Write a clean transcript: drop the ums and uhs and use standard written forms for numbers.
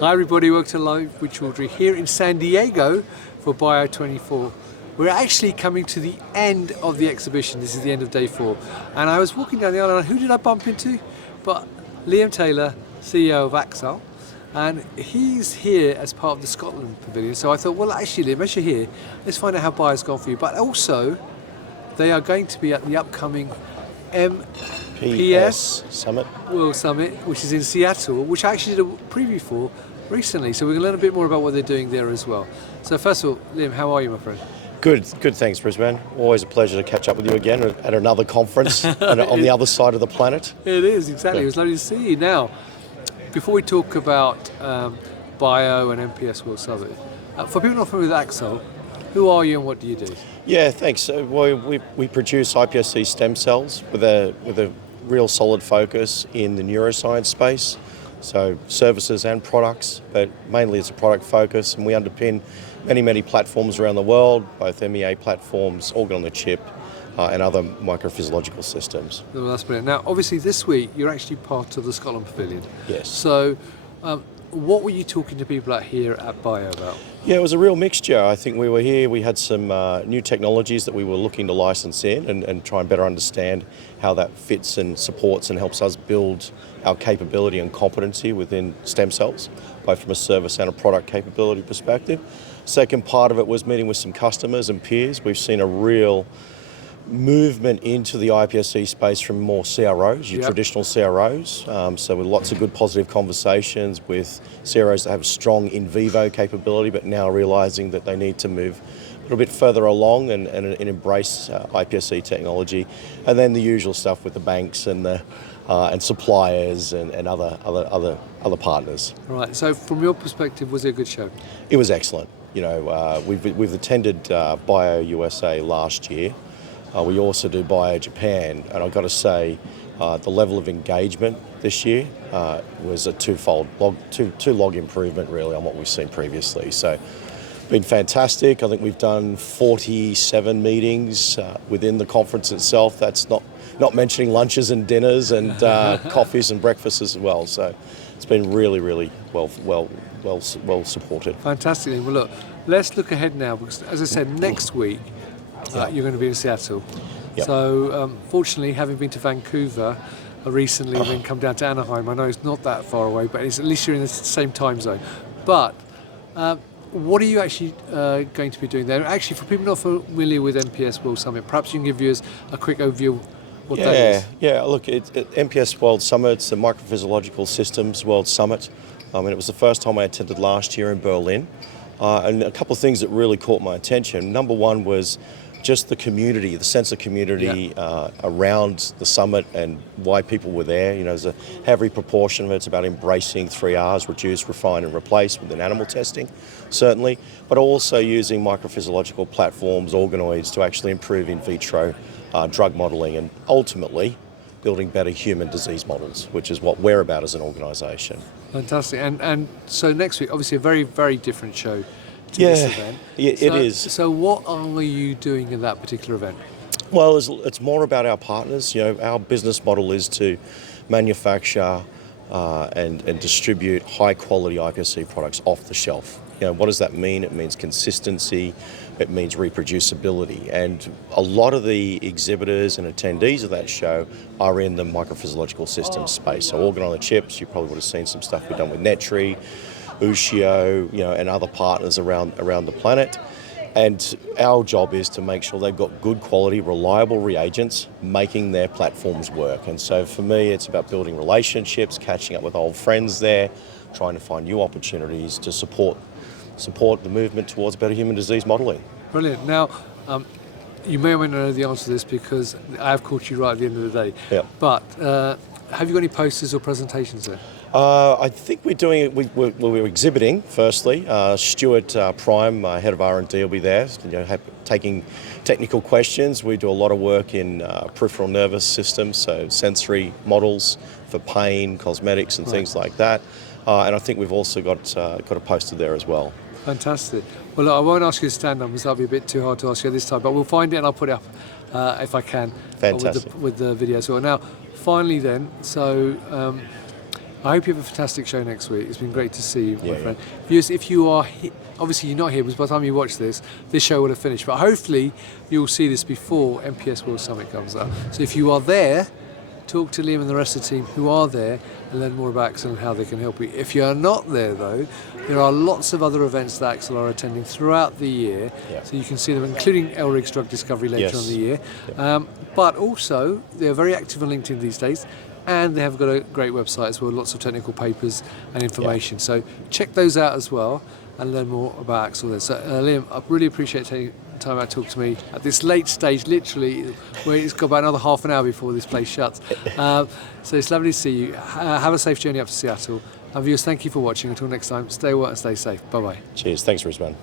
Hi everybody, welcome to Live with Chaudhry here in San Diego for Bio24. We're actually coming to the end of the exhibition. This is the end of day 4. And I was walking down the aisle and who did I bump into? But Liam Taylor, CEO of Axol. And he's here as part of the Scotland Pavilion. So I thought, well actually Liam, as you're here, let's find out how Bio's gone for you. But also, they are going to be at the upcoming MPS World Summit, which is in Seattle, which I actually did a preview for recently. So we're going to learn a bit more about what they're doing there as well. So first of all, Liam, how are you, my friend? Good, thanks, Brisbane. Always a pleasure to catch up with you again at another conference on the other side of the planet. It is, exactly. Yeah. It was lovely to see you. Now, before we talk about Bio and MPS World Summit, for people not familiar with Axol, who are you and what do you do? Yeah, thanks. We produce iPSC stem cells with a real solid focus in the neuroscience space. So services and products, but mainly it's a product focus, and we underpin many platforms around the world, both MEA platforms, organ on the chip, and other microphysiological systems. Well, that's brilliant. Now, obviously this week you're actually part of the Scotland Pavilion. Yes. So, what were you talking to people out here at Bio about? Yeah, it was a real mixture. I think we were here, we had some new technologies that we were looking to license in and try and better understand how that fits and supports and helps us build our capability and competency within stem cells, both from a service and a product capability perspective. Second part of it was meeting with some customers and peers. We've seen a real movement into the iPSC space from more CROs, your traditional CROs. So with lots of good positive conversations with CROs that have strong in vivo capability, but now realizing that they need to move a little bit further along and embrace iPSC technology. And then the usual stuff with the banks and the and suppliers and other partners. Right. So from your perspective, was it a good show? It was excellent. You know, we've attended Bio USA last year. We also do Bio Japan, and I've got to say, the level of engagement this year was a two log improvement really on what we've seen previously. So, been fantastic. I think we've done 47 meetings within the conference itself. That's not mentioning lunches and dinners and coffees and breakfasts as well. So, it's been really well supported. Fantastic. Well, look, let's look ahead now because, as I said, next week. You're going to be in Seattle. Yep. So fortunately, having been to Vancouver recently and then come down to Anaheim, I know it's not that far away, but at least you're in the same time zone. But what are you actually going to be doing there? Actually, for people not familiar with MPS World Summit, perhaps you can give viewers a quick overview of what that is. Yeah, look, MPS World Summit, it's the Microphysiological Systems World Summit. And it was the first time I attended last year in Berlin. And a couple of things that really caught my attention. Number one was just the community, the sense of community around the summit and why people were there. You know, there's a heavy proportion of it. It's about embracing 3Rs, reduce, refine and replace within animal testing, certainly, but also using microphysiological platforms, organoids to actually improve in vitro drug modelling and ultimately building better human disease models, which is what we're about as an organisation. Fantastic. And so next week, obviously a very different show to this event. Yeah, it is. So what are you doing in that particular event? Well, it's more about our partners. You know, our business model is to manufacture and distribute high quality iPSC products off the shelf. You know, what does that mean? It means consistency, it means reproducibility. And a lot of the exhibitors and attendees of that show are in the microphysiological systems space. So organ on the chips, you probably would have seen some stuff we've done with Netri, Ushio, you know, and other partners around the planet. And our job is to make sure they've got good quality, reliable reagents, making their platforms work. And so for me, it's about building relationships, catching up with old friends there, trying to find new opportunities to support the movement towards better human disease modelling. Brilliant. Now, you may or may not know the answer to this because I have caught you right at the end of the day. Yeah. But have you got any posters or presentations there? I think we're doing it. We're exhibiting. Firstly, Stuart Prime, head of R&D, will be there. You know, taking technical questions. We do a lot of work in peripheral nervous systems, so sensory models for pain, cosmetics, and things like that. And I think we've also got a poster there as well. Fantastic. Well, look, I won't ask you to stand up because that'll be a bit too hard to ask you this time, but we'll find it and I'll put it up if I can. Fantastic. With the video as well. Now, finally then, so I hope you have a fantastic show next week. It's been great to see you, my Yeah, friend. If you are, obviously you're not here because by the time you watch this show will have finished. But hopefully you'll see this before MPS World Summit comes up. So if you are there, talk to Liam and the rest of the team who are there and learn more about Axol and how they can help you. If you are not there though, there are lots of other events that Axol are attending throughout the year. Yeah. So you can see them, including Elrig's Drug Discovery later Yes. on in the year. But also, they're very active on LinkedIn these days. And they have got a great website as well, lots of technical papers and information. So check those out as well and learn more about Axol there. So Liam, I really appreciate taking time out to talk to me at this late stage, literally, where it's got about another half an hour before this place shuts. So it's lovely to see you. Have a safe journey up to Seattle. And viewers, thank you for watching. Until next time, stay well and stay safe. Bye-bye. Cheers. Thanks, Rizwan.